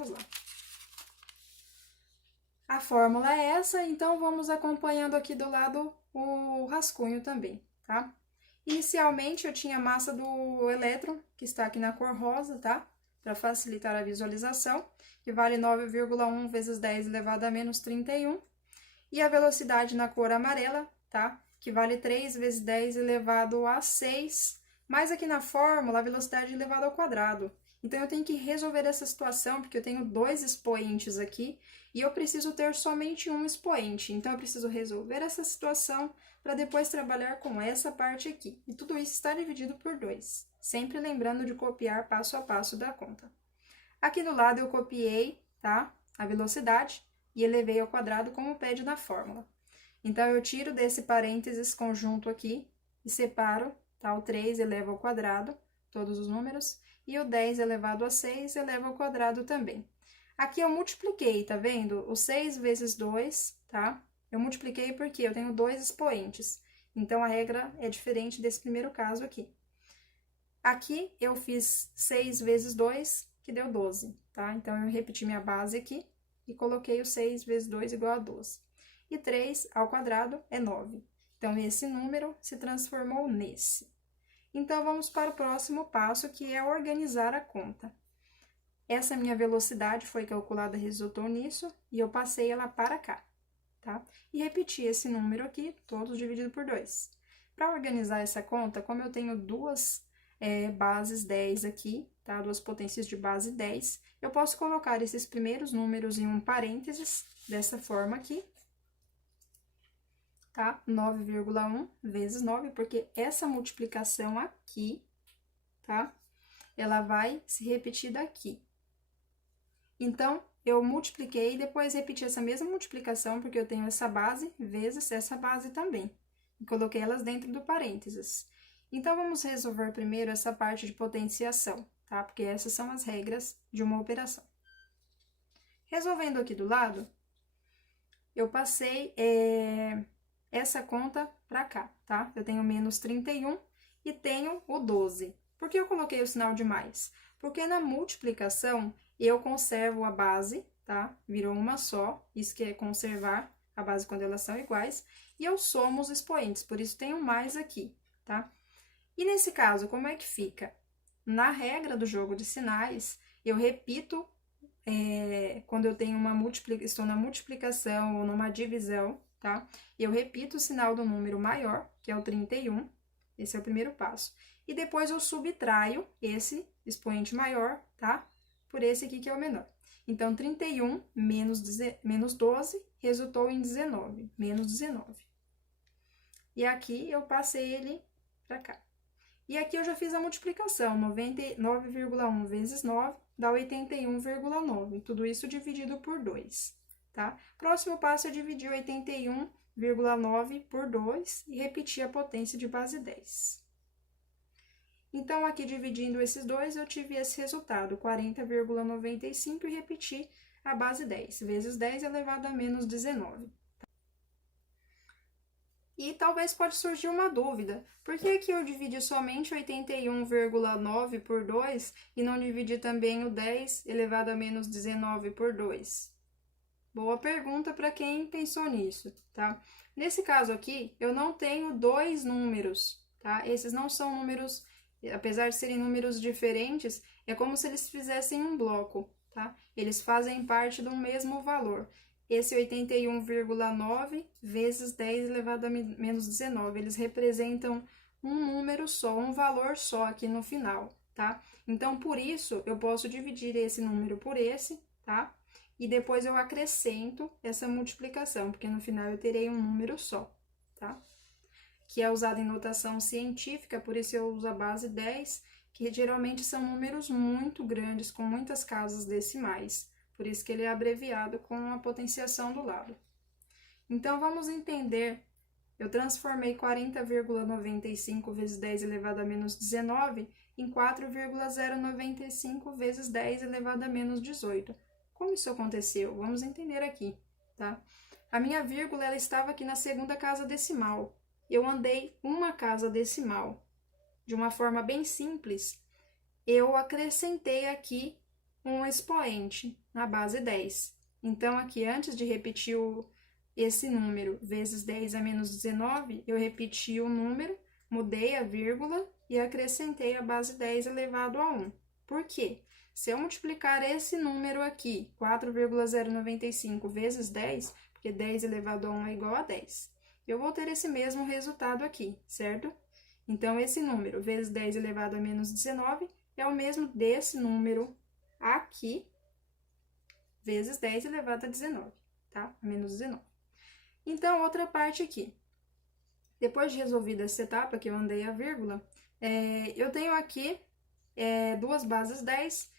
vamos lá. A fórmula é essa, então vamos acompanhando aqui do lado o rascunho também, tá? Inicialmente, eu tinha a massa do elétron, que está aqui na cor rosa, tá? Para facilitar a visualização, que vale 9,1 vezes 10 elevado a menos 31. E a velocidade na cor amarela, tá? Que vale 3 vezes 10 elevado a 6. Mas aqui na fórmula, a velocidade elevada ao quadrado. Então, eu tenho que resolver essa situação, porque eu tenho dois expoentes aqui, e eu preciso ter somente um expoente. Então, eu preciso resolver essa situação para depois trabalhar com essa parte aqui. E tudo isso está dividido por 2, sempre lembrando de copiar passo a passo da conta. Aqui do lado eu copiei, tá? A velocidade e elevei ao quadrado como pede na fórmula. Então, eu tiro desse parênteses conjunto aqui e separo, tá? O 3 eleva ao quadrado, todos os números, e o 10 elevado a 6 eleva ao quadrado também. Aqui eu multipliquei, tá vendo? O 6 vezes 2, tá? Eu multipliquei porque eu tenho dois expoentes. Então, a regra é diferente desse primeiro caso aqui. Aqui, eu fiz 6 vezes 2, que deu 12, tá? Então, eu repeti minha base aqui e coloquei o 6 vezes 2 igual a 12. E 3 ao quadrado é 9. Então, esse número se transformou nesse. Então, vamos para o próximo passo, que é organizar a conta. Essa minha velocidade foi calculada, resultou nisso, e eu passei ela para cá, tá? E repeti esse número aqui, todos dividido por 2. Para organizar essa conta, como eu tenho duas bases 10 aqui, tá? Duas potências de base 10, eu posso colocar esses primeiros números em um parênteses, dessa forma aqui, tá? 9,1 vezes 9, porque essa multiplicação aqui, tá? Ela vai se repetir daqui. Então, eu multipliquei e depois repeti essa mesma multiplicação, porque eu tenho essa base vezes essa base também. E coloquei elas dentro do parênteses. Então, vamos resolver primeiro essa parte de potenciação, tá? Porque essas são as regras de uma operação. Resolvendo aqui do lado, eu passei essa conta para cá, tá? Eu tenho menos 31 e tenho o 12. Por que eu coloquei o sinal de mais? Porque na multiplicação, eu conservo a base, tá? Virou uma só, isso que é conservar a base quando elas são iguais, e eu somo os expoentes, por isso tenho mais aqui, tá? E nesse caso, como é que fica? Na regra do jogo de sinais, eu repito, quando eu tenho estou na multiplicação ou numa divisão, tá? Eu repito o sinal do número maior, que é o 31, esse é o primeiro passo. E depois eu subtraio esse expoente maior, tá? Por esse aqui que é o menor. Então, 31 menos 12 resultou em 19, menos 19. E aqui eu passei ele para cá. E aqui eu já fiz a multiplicação, 99,1 vezes 9 dá 81,9, tudo isso dividido por 2, tá? Próximo passo é dividir 81,9 por 2 e repetir a potência de base 10. Então, aqui dividindo esses dois, eu tive esse resultado, 40,95, e repeti a base 10, vezes 10 elevado a menos 19. E talvez pode surgir uma dúvida, por que aqui eu dividi somente 81,9 por 2 e não dividi também o 10 elevado a menos 19 por 2? Boa pergunta para quem pensou nisso, tá? Nesse caso aqui, eu não tenho dois números, tá? Esses não são números, apesar de serem números diferentes, é como se eles fizessem um bloco, tá? Eles fazem parte do mesmo valor. Esse 81,9 vezes 10 elevado a menos 19, eles representam um número só, um valor só aqui no final, tá? Então, por isso, eu posso dividir esse número por esse, tá? E depois eu acrescento essa multiplicação, porque no final eu terei um número só, tá? Que é usado em notação científica, por isso eu uso a base 10, que geralmente são números muito grandes, com muitas casas decimais. Por isso que ele é abreviado com a potenciação do lado. Então, vamos entender. Eu transformei 40,95 vezes 10 elevado a menos 19 em 4,095 vezes 10 elevado a menos 18. Como isso aconteceu? Vamos entender aqui, tá? A minha vírgula, ela estava aqui na segunda casa decimal. Eu andei uma casa decimal. De uma forma bem simples, eu acrescentei aqui um expoente na base 10. Então, aqui, antes de repetir esse número vezes 10 a menos 19, eu repeti o número, mudei a vírgula e acrescentei a base 10 elevado a 1. Por quê? Se eu multiplicar esse número aqui, 4,095 vezes 10, porque 10 elevado a 1 é igual a 10, eu vou ter esse mesmo resultado aqui, certo? Então, esse número vezes 10 elevado a menos 19 é o mesmo desse número aqui, vezes 10 elevado a 19, tá? A menos 19. Então, outra parte aqui. Depois de resolvida essa etapa, que eu andei a vírgula, eu tenho aqui duas bases 10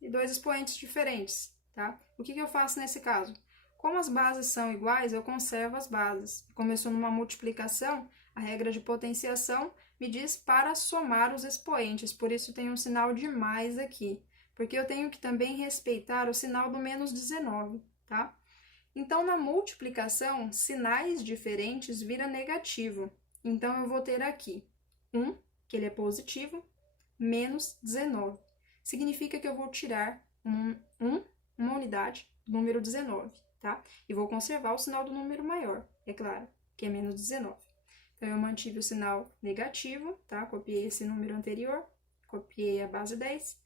e dois expoentes diferentes, tá? O que eu faço nesse caso? Como as bases são iguais, eu conservo as bases. Como eu sou numa multiplicação, a regra de potenciação me diz para somar os expoentes, por isso tem um sinal de mais aqui, porque eu tenho que também respeitar o sinal do menos 19, tá? Então, na multiplicação, sinais diferentes vira negativo. Então, eu vou ter aqui 1, que ele é positivo, menos 19. Significa que eu vou tirar uma unidade do número 19, tá? E vou conservar o sinal do número maior, é claro, que é menos 19. Então, eu mantive o sinal negativo, tá? Copiei esse número anterior, copiei a base 10.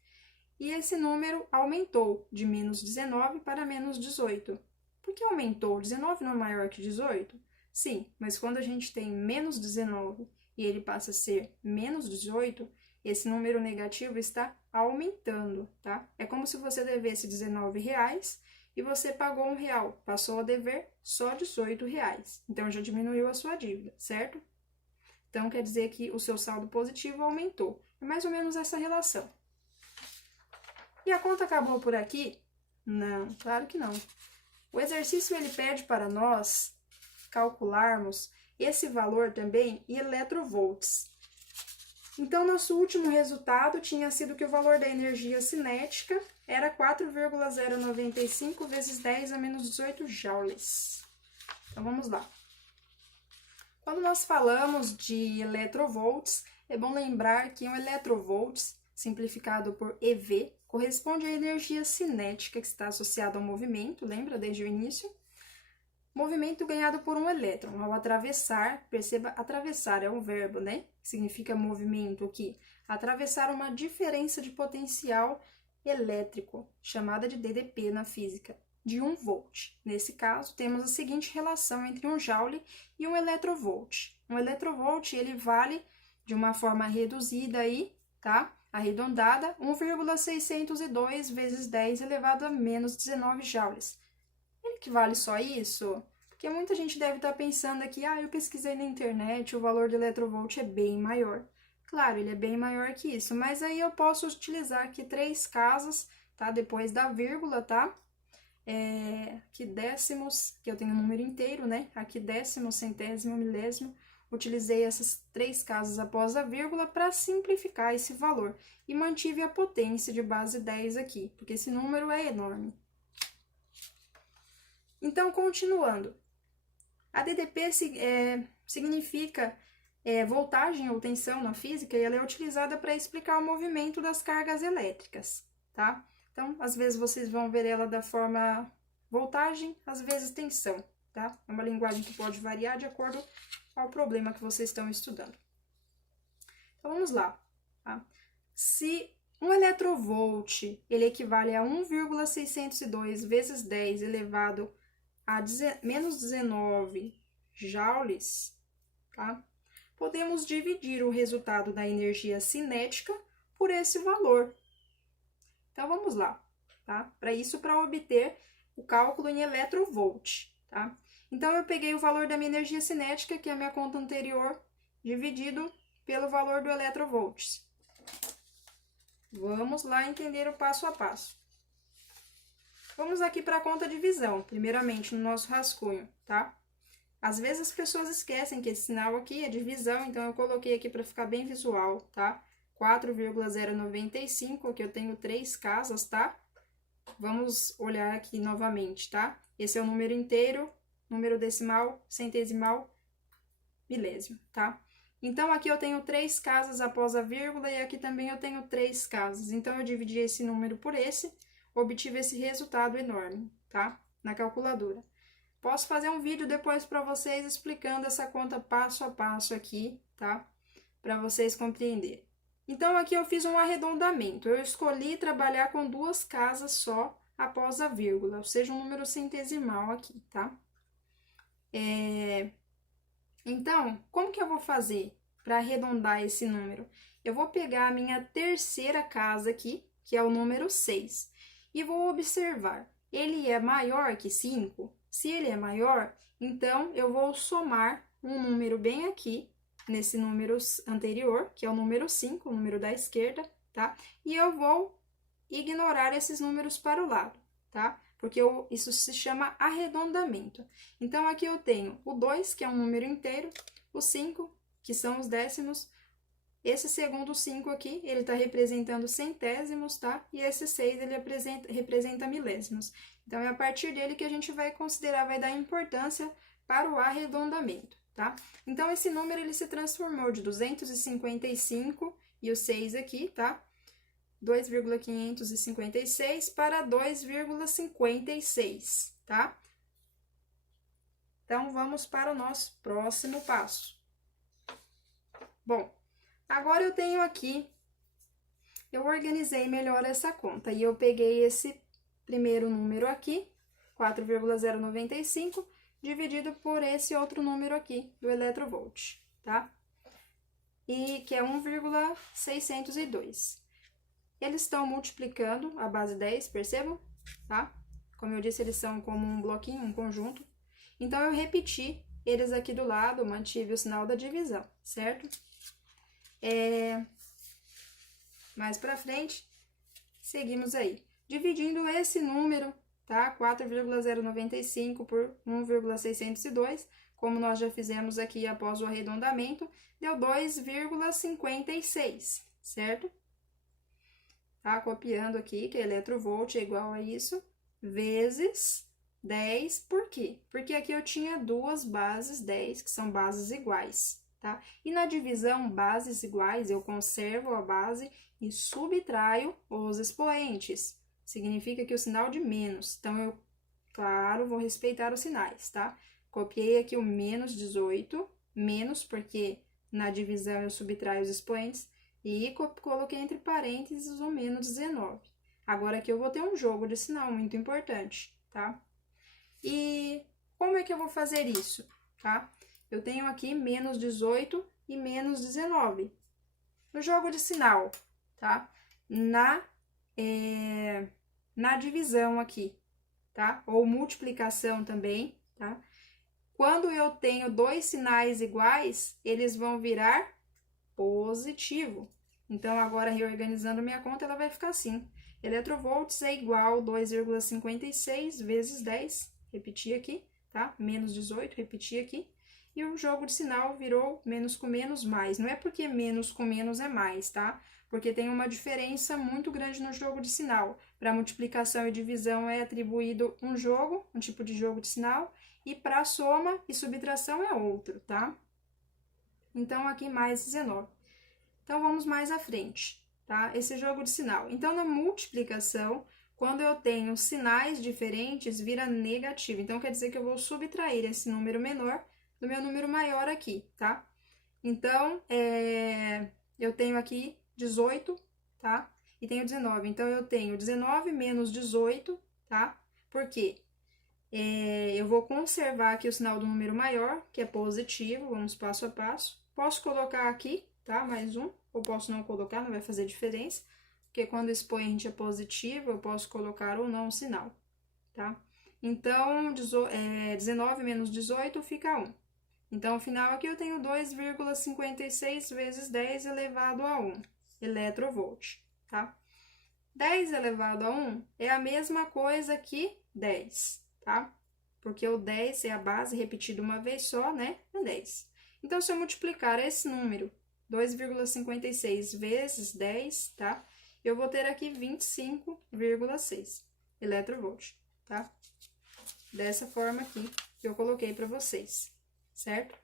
E esse número aumentou de menos 19 para menos 18. Por que aumentou? 19 não é maior que 18? Sim, mas quando a gente tem menos 19 e ele passa a ser menos 18, esse número negativo está aumentando, tá? É como se você devesse R$19 e você pagou R$1, passou a dever só R$18. Então, já diminuiu a sua dívida, certo? Então, quer dizer que o seu saldo positivo aumentou. É mais ou menos essa relação. E a conta acabou por aqui? Não, claro que não. O exercício ele pede para nós calcularmos esse valor também em eletrovolts. Então, nosso último resultado tinha sido que o valor da energia cinética era 4,095 vezes 10 a menos 18 joules. Então, vamos lá. Quando nós falamos de eletrovolts, é bom lembrar que um eletrovolts, simplificado por EV, corresponde à energia cinética que está associada ao movimento, lembra desde o início? Movimento ganhado por um elétron. Ao atravessar, perceba, atravessar é um verbo, né? Significa movimento aqui. Atravessar uma diferença de potencial elétrico, chamada de DDP na física, de 1 volt. Nesse caso, temos a seguinte relação entre um joule e um eletrovolt. Um eletrovolt, ele vale de uma forma reduzida aí, tá? Arredondada, 1,602 vezes 10 elevado a menos 19 joules. Ele equivale só a isso? Porque muita gente deve estar pensando aqui, eu pesquisei na internet, o valor do eletrovolt é bem maior. Claro, ele é bem maior que isso, mas aí eu posso utilizar aqui 3 casas, tá? Depois da vírgula, tá? Aqui décimos, que eu tenho o número inteiro, né? Aqui décimo, centésimo, milésimo. Utilizei essas 3 casas após a vírgula para simplificar esse valor. E mantive a potência de base 10 aqui, porque esse número é enorme. Então, continuando. A DDP significa voltagem ou tensão na física, e ela é utilizada para explicar o movimento das cargas elétricas, tá? Então, às vezes vocês vão ver ela da forma voltagem, às vezes tensão, tá? É uma linguagem que pode variar de acordo ao problema que vocês estão estudando. Então, vamos lá, tá? Se um eletrovolt, ele equivale a 1,602 vezes 10 elevado a menos 19 joules, tá? Podemos dividir o resultado da energia cinética por esse valor. Então, vamos lá, tá? Para isso, para obter o cálculo em eletrovolt, tá? Então, eu peguei o valor da minha energia cinética, que é a minha conta anterior, dividido pelo valor do eletrovolts. Vamos lá entender o passo a passo. Vamos aqui para a conta divisão, primeiramente no nosso rascunho, tá? Às vezes as pessoas esquecem que esse sinal aqui é divisão, então eu coloquei aqui para ficar bem visual, tá? 4,095, aqui eu tenho 3 casas, tá? Vamos olhar aqui novamente, tá? Esse é o número inteiro, número decimal, centesimal, milésimo, tá? Então, aqui eu tenho 3 casas após a vírgula e aqui também eu tenho 3 casas. Então, eu dividi esse número por esse. obtive esse resultado enorme, tá? Na calculadora. Posso fazer um vídeo depois para vocês explicando essa conta passo a passo aqui, tá? Para vocês compreenderem. Então, aqui eu fiz um arredondamento. Eu escolhi trabalhar com 2 casas só após a vírgula, ou seja, um número centesimal aqui, tá? Então, como que eu vou fazer para arredondar esse número? Eu vou pegar a minha terceira casa aqui, que é o número 6, e vou observar. Ele é maior que 5? Se ele é maior, então eu vou somar um número bem aqui, nesse número anterior, que é o número 5, o número da esquerda, tá? E eu vou ignorar esses números para o lado, tá? Porque isso se chama arredondamento. Então, aqui eu tenho o 2, que é um número inteiro, o 5, que são os décimos, esse segundo 5 aqui, ele está representando centésimos, tá? E esse 6, ele representa milésimos. Então, é a partir dele que a gente vai considerar, vai dar importância para o arredondamento, tá? Então, esse número, ele se transformou de 255 e o 6 aqui, tá? 2,556 para 2,56, tá? Então, vamos para o nosso próximo passo. Bom, agora eu tenho aqui, eu organizei melhor essa conta e eu peguei esse primeiro número aqui, 4,095, dividido por esse outro número aqui, do eletrovolt, tá? E que é 1,602. Eles estão multiplicando a base 10, percebam? Tá? Como eu disse, eles são como um bloquinho, um conjunto. Então, eu repeti eles aqui do lado, mantive o sinal da divisão, certo? Mais pra frente, seguimos aí. Dividindo esse número, tá? 4,095 por 1,602, como nós já fizemos aqui após o arredondamento, deu 2,56, certo? Tá? Copiando aqui, que eletrovolt é igual a isso, vezes 10, por quê? Porque aqui eu tinha 2 bases 10, que são bases iguais, tá? E na divisão bases iguais, eu conservo a base e subtraio os expoentes. Significa que o sinal de menos. Então, eu, claro, vou respeitar os sinais, tá? Copiei aqui o menos 18, menos porque na divisão eu subtraio os expoentes, e coloquei entre parênteses o menos 19. Agora aqui eu vou ter um jogo de sinal muito importante, tá? E como é que eu vou fazer isso, tá? Eu tenho aqui menos 18 e menos 19. No jogo de sinal, tá? Na divisão aqui, tá? Ou multiplicação também, tá? Quando eu tenho 2 sinais iguais, eles vão virar positivo. Então, agora, reorganizando minha conta, ela vai ficar assim. Eletrovolts é igual a 2,56 vezes 10. Repeti aqui, tá? Menos 18, repeti aqui. E o jogo de sinal virou menos com menos mais. Não é porque menos com menos é mais, tá? Porque tem uma diferença muito grande no jogo de sinal. Para multiplicação e divisão é atribuído um jogo, um tipo de jogo de sinal. E para soma e subtração é outro, tá? Então, aqui mais 19. Então, vamos mais à frente, tá? Esse jogo de sinal. Então, na multiplicação, quando eu tenho sinais diferentes, vira negativo. Então, quer dizer que eu vou subtrair esse número menor do meu número maior aqui, tá? Então, eu tenho aqui 18, tá? E tenho 19. Então, eu tenho 19 menos 18, tá? Por quê? Eu vou conservar aqui o sinal do número maior, que é positivo, vamos passo a passo. Posso colocar aqui, tá? Mais um, ou posso não colocar, não vai fazer diferença, porque quando o expoente é positivo, eu posso colocar ou não o sinal, tá? Então, 19 menos 18 fica 1. Então, no final aqui eu tenho 2,56 vezes 10 elevado a 1 eletrovolt, tá? 10 elevado a 1 é a mesma coisa que 10, tá? Porque o 10 é a base repetida uma vez só, né? É 10. Então, se eu multiplicar esse número, 2,56 vezes 10, tá? Eu vou ter aqui 25,6 eletrovolt, tá? Dessa forma aqui que eu coloquei para vocês, certo?